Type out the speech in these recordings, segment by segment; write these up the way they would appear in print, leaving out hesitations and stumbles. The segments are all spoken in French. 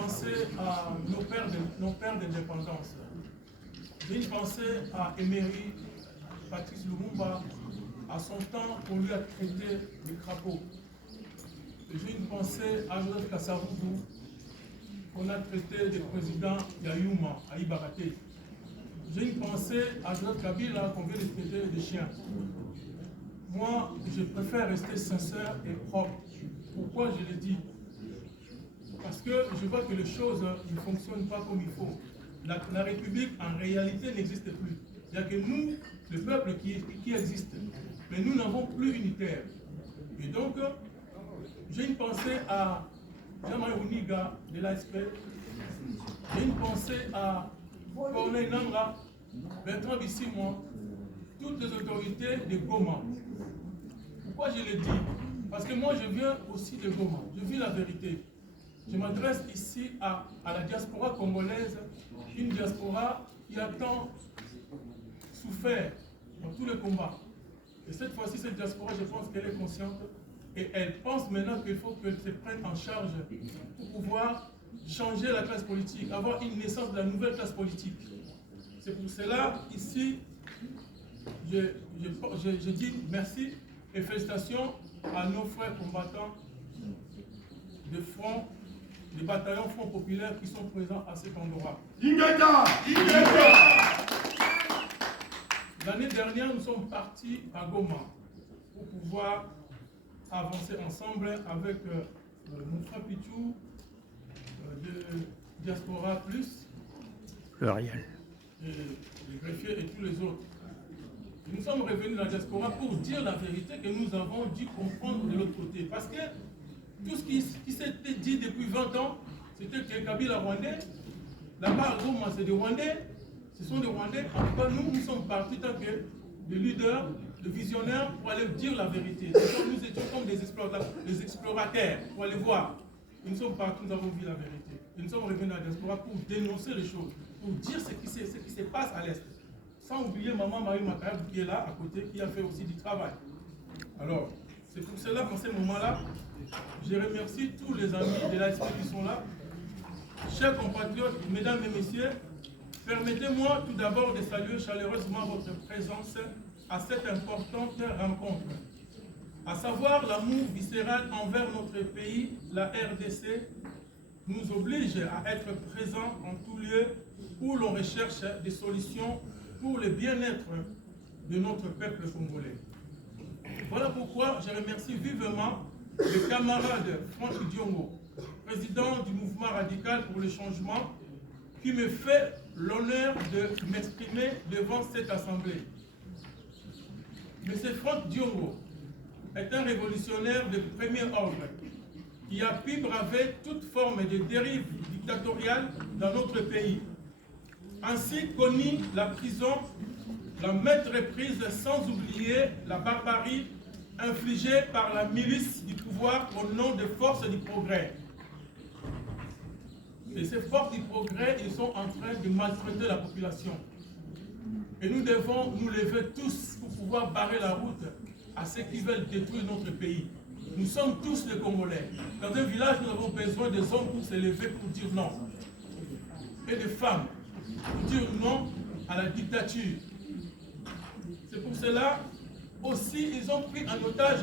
pensée à nos pères d'indépendance. J'ai une pensée à Emery, Patrice Lumumba. À son temps, on lui a traité de crapaud. J'ai une pensée à Joseph Kasavubu, qu'on a traité de président Yayouma, à Ibarate. J'ai une pensée à Joseph Kabila, qu'on vient de traiter de chien. Moi, je préfère rester sincère et propre. Pourquoi je le dis? Parce que je vois que les choses ne fonctionnent pas comme il faut. La République, en réalité, n'existe plus. Il n'y a que nous, le peuple, qui existe. Mais nous n'avons plus unitaire. Et donc, j'ai une pensée à Jean-Marie Ouniga de l'ASP. J'ai une pensée à Corneille Nanga, Bertrand Bissimo, toutes les autorités de Goma. Pourquoi je le dis? Parce que moi, je viens aussi de Goma. Je vis la vérité. Je m'adresse ici à la diaspora congolaise, une diaspora qui a tant souffert dans tous les combats. Et cette fois-ci, cette diaspora, je pense qu'elle est consciente et elle pense maintenant qu'il faut qu'elle se prenne en charge pour pouvoir changer la classe politique, avoir une naissance de la nouvelle classe politique. C'est pour cela, ici, je dis merci et félicitations à nos frères combattants de front, des bataillons Front Populaire qui sont présents à cet endroit. L'année dernière, nous sommes partis à Goma pour pouvoir avancer ensemble avec mon frère Pichou de Diaspora Plus, L'Oriel, et les greffiers et tous les autres. Et nous sommes revenus dans la diaspora pour dire la vérité que nous avons dû comprendre de l'autre côté. Parce que tout ce qui s'était dit depuis 20 ans, c'était que Kabila Rwandais, là-bas à Goma c'est des Rwandais, ce sont des Rwandais. En tout cas, nous sommes partis tant que des leaders, des visionnaires pour aller dire la vérité. Nous étions comme des explorateurs pour aller voir. Et nous sommes partis, nous avons vu la vérité. Et nous sommes revenus dans la diaspora pour dénoncer les choses, pour dire ce qui se passe à l'Est. Sans oublier maman Marie Makarab qui est là à côté, qui a fait aussi du travail. Alors, c'est pour cela qu'en ce moment-là, je remercie tous les amis de l'ASP qui sont là. Chers compatriotes, mesdames et messieurs, permettez-moi tout d'abord de saluer chaleureusement votre présence à cette importante rencontre. À savoir l'amour viscéral envers notre pays, la RDC, nous oblige à être présents en tout lieu où l'on recherche des solutions pour le bien-être de notre peuple congolais. Voilà pourquoi je remercie vivement le camarade Franck Diongo, président du mouvement radical pour le changement, qui me fait l'honneur de m'exprimer devant cette assemblée. M. Franck Diongo est un révolutionnaire de premier ordre qui a pu braver toute forme de dérive dictatoriale dans notre pays. Ainsi connu la prison, la maintes reprises, sans oublier la barbarie infligée par la milice du pouvoir au nom des forces du progrès. Et ces forces du progrès, ils sont en train de maltraiter la population. Et nous devons nous lever tous pour pouvoir barrer la route à ceux qui veulent détruire notre pays. Nous sommes tous les Congolais. Dans un village, nous avons besoin des hommes pour se lever pour dire non. Et des femmes pour dire non à la dictature. C'est pour cela aussi ils ont pris en otage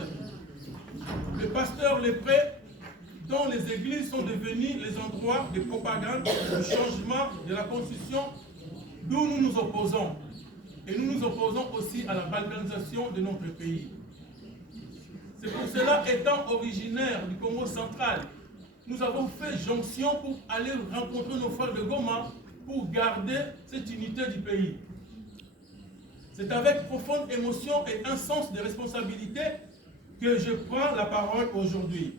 les pasteurs, les prêtres, dont les églises sont devenues les endroits de propagande du changement de la constitution d'où nous nous opposons. Et nous nous opposons aussi à la balkanisation de notre pays. C'est pour cela, étant originaire du Congo central, nous avons fait jonction pour aller rencontrer nos frères de Goma pour garder cette unité du pays. C'est avec profonde émotion et un sens de responsabilité que je prends la parole aujourd'hui.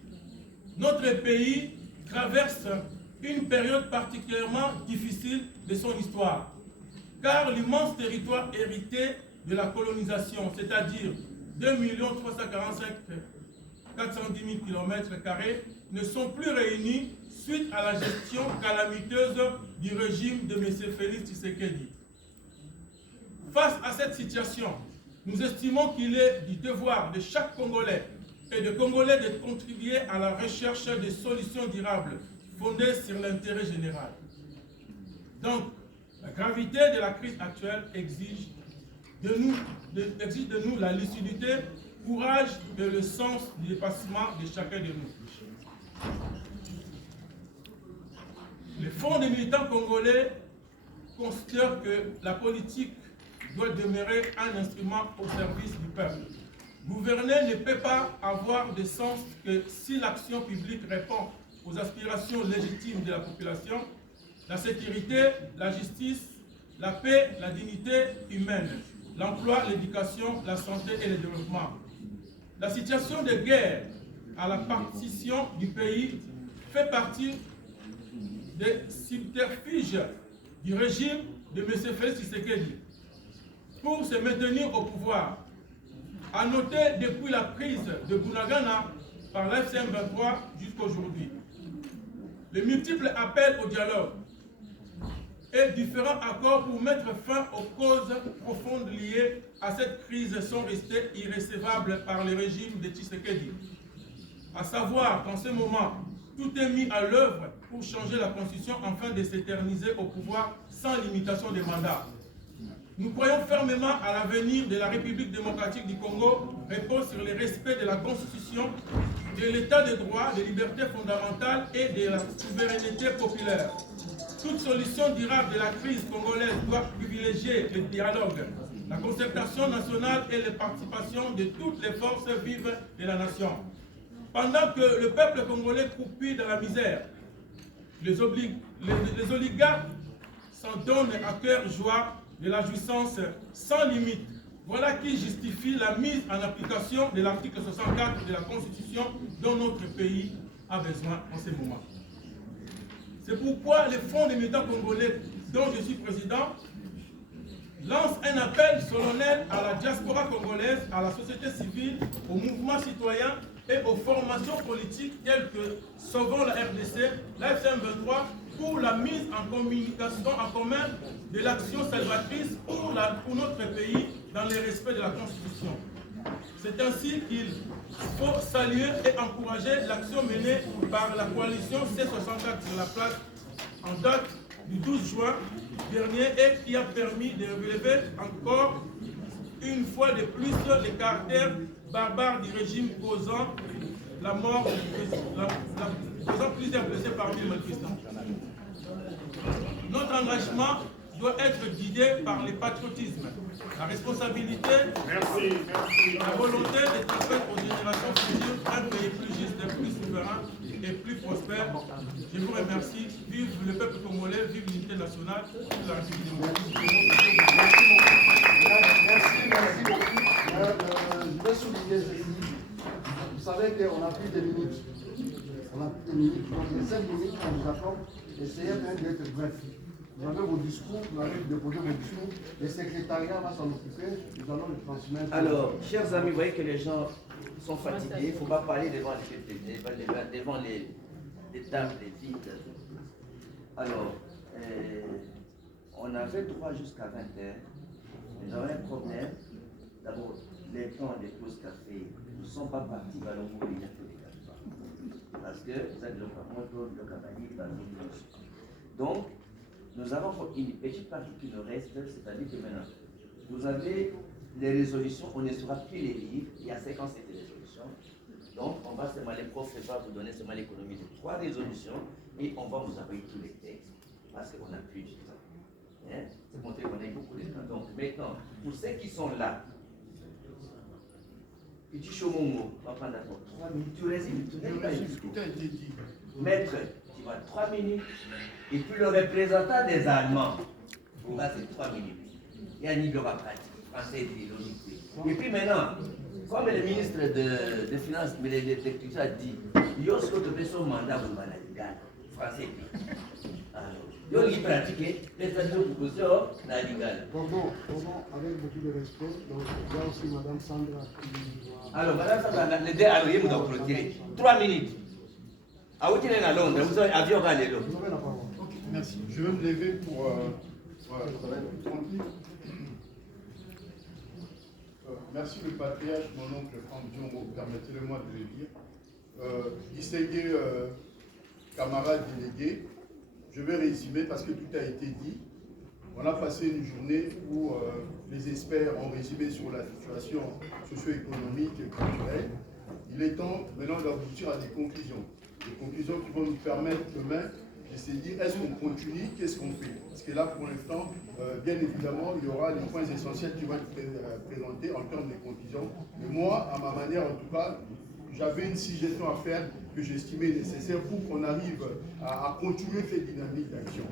Notre pays traverse une période particulièrement difficile de son histoire, car l'immense territoire hérité de la colonisation, c'est-à-dire 2 345 410 000 km², ne sont plus réunis suite à la gestion calamiteuse du régime de M. Félix Tshisekedi. Face à cette situation, nous estimons qu'il est du devoir de chaque Congolais et de Congolais de contribuer à la recherche de solutions durables fondée sur l'intérêt général. Donc, la gravité de la crise actuelle exige de nous la lucidité, courage et le sens du dépassement de chacun de nous. Le Front des militants congolais considère que la politique doit demeurer un instrument au service du peuple. Gouverner ne peut pas avoir de sens que si l'action publique répond aux aspirations légitimes de la population, la sécurité, la justice, la paix, la dignité humaine, l'emploi, l'éducation, la santé et le développement. La situation de guerre à la partition du pays fait partie des subterfuges du régime de M. Félix Tshisekedi pour se maintenir au pouvoir. À noter depuis la prise de Bunagana par l'FCM 23 jusqu'à aujourd'hui. Les multiples appels au dialogue et différents accords pour mettre fin aux causes profondes liées à cette crise sont restés irrécevables par le régime de Tshisekedi. À savoir qu'en ce moment, tout est mis à l'œuvre pour changer la constitution afin de s'éterniser au pouvoir sans limitation des mandats. Nous croyons fermement à l'avenir de la République démocratique du Congo repose sur le respect de la Constitution, de l'état de droit, des libertés fondamentales et de la souveraineté populaire. Toute solution durable de la crise congolaise doit privilégier le dialogue, la concertation nationale et la participation de toutes les forces vives de la nation. Pendant que le peuple congolais croupit dans la misère, les oligarques s'en donnent à cœur joie de la jouissance sans limite. Voilà qui justifie la mise en application de l'article 64 de la Constitution dont notre pays a besoin en ce moment. C'est pourquoi le Front des militants congolais, dont je suis président, lance un appel solennel à la diaspora congolaise, à la société civile, aux mouvements citoyens et aux formations politiques telles que Sauvons la RDC, l'FCM 23, pour la mise en communication en commun de l'action salvatrice pour notre pays dans le respect de la Constitution. C'est ainsi qu'il faut saluer et encourager l'action menée par la coalition C64 sur la place en date du 12 juin dernier et qui a permis de relever encore une fois de plus les caractères barbares du régime causant la mort, causant plusieurs blessés parmi les manifestants. Notre engagement doit être guidé par le patriotisme, la responsabilité, la volonté de transmettre aux générations futures un pays plus juste, plus souverain et plus prospère. Je vous remercie. Vive le peuple congolais, vive l'unité nationale, vive la République démocratique. Merci beaucoup. Je vais souligner ceci. Vous savez qu'on n'a plus de minutes. On n'a plus de minutes. Donc les 5 minutes qu'on nous accorde, essayez d'être bref. Vous avez vos discours, vous avez déposé vos discours, le secrétariat va s'en occuper, nous allons le transmettre. Alors, chers amis, vous voyez que les gens sont fatigués, il ne faut pas parler devant les tables, les vides. Alors, on avait droit jusqu'à 20h. Nous avons un problème. D'abord, les temps des pauses café ne sont pas partis vers le monde de café. Parce que vous êtes le cavalier par donc, nous avons une petite partie qui nous reste, c'est-à-dire que maintenant, vous avez les résolutions, on ne saura plus les lire, il y a 57 résolutions. Donc, on va seulement, les profs va vous donner seulement l'économie de 3 résolutions et on va vous envoyer tous les textes parce qu'on n'a plus de temps. Hein? C'est montrer qu'on a beaucoup de temps. Donc, maintenant, pour ceux qui sont là, petit Chomongo va prendre d'abord 3 minutes, tu résumes, tu n'es pas jusqu'au. Maître, tu vas 3 minutes. Et puis le représentant des Allemands, là c'est 3 minutes. Il y a un niveau pratique, français et logique. Et puis maintenant, comme le ministre des Finances, mais les a dit, il y a ce que tu fais son mandat pour le français. Alors, il y a une pratique, les propositions, la légale. Pardon, avec beaucoup de respect, donc il y a aussi Mme Sandra qui doit... Alors, Mme Sandra, les deux alliés vous ont clôturé. 3 minutes. À où tu es à Londres, vous avez avion à l'élo. Vous avez la parole. Merci. Je vais me lever pour... tranquille. Merci le patriarche, mon oncle Franck Diongo, permettez-le-moi de le dire. Distingué camarades délégués. Je vais résumer parce que tout a été dit. On a passé une journée où les experts ont résumé sur la situation socio-économique et culturelle. Il est temps maintenant d'aboutir à des conclusions. Des conclusions qui vont nous permettre demain de se dire est-ce qu'on continue, qu'est-ce qu'on fait. Parce que là, pour l'instant, bien évidemment, il y aura les points essentiels qui vont être présentés en termes de conclusions. Mais moi, à ma manière en tout cas, j'avais une suggestion à faire que j'estimais nécessaire pour qu'on arrive à continuer cette dynamique d'action.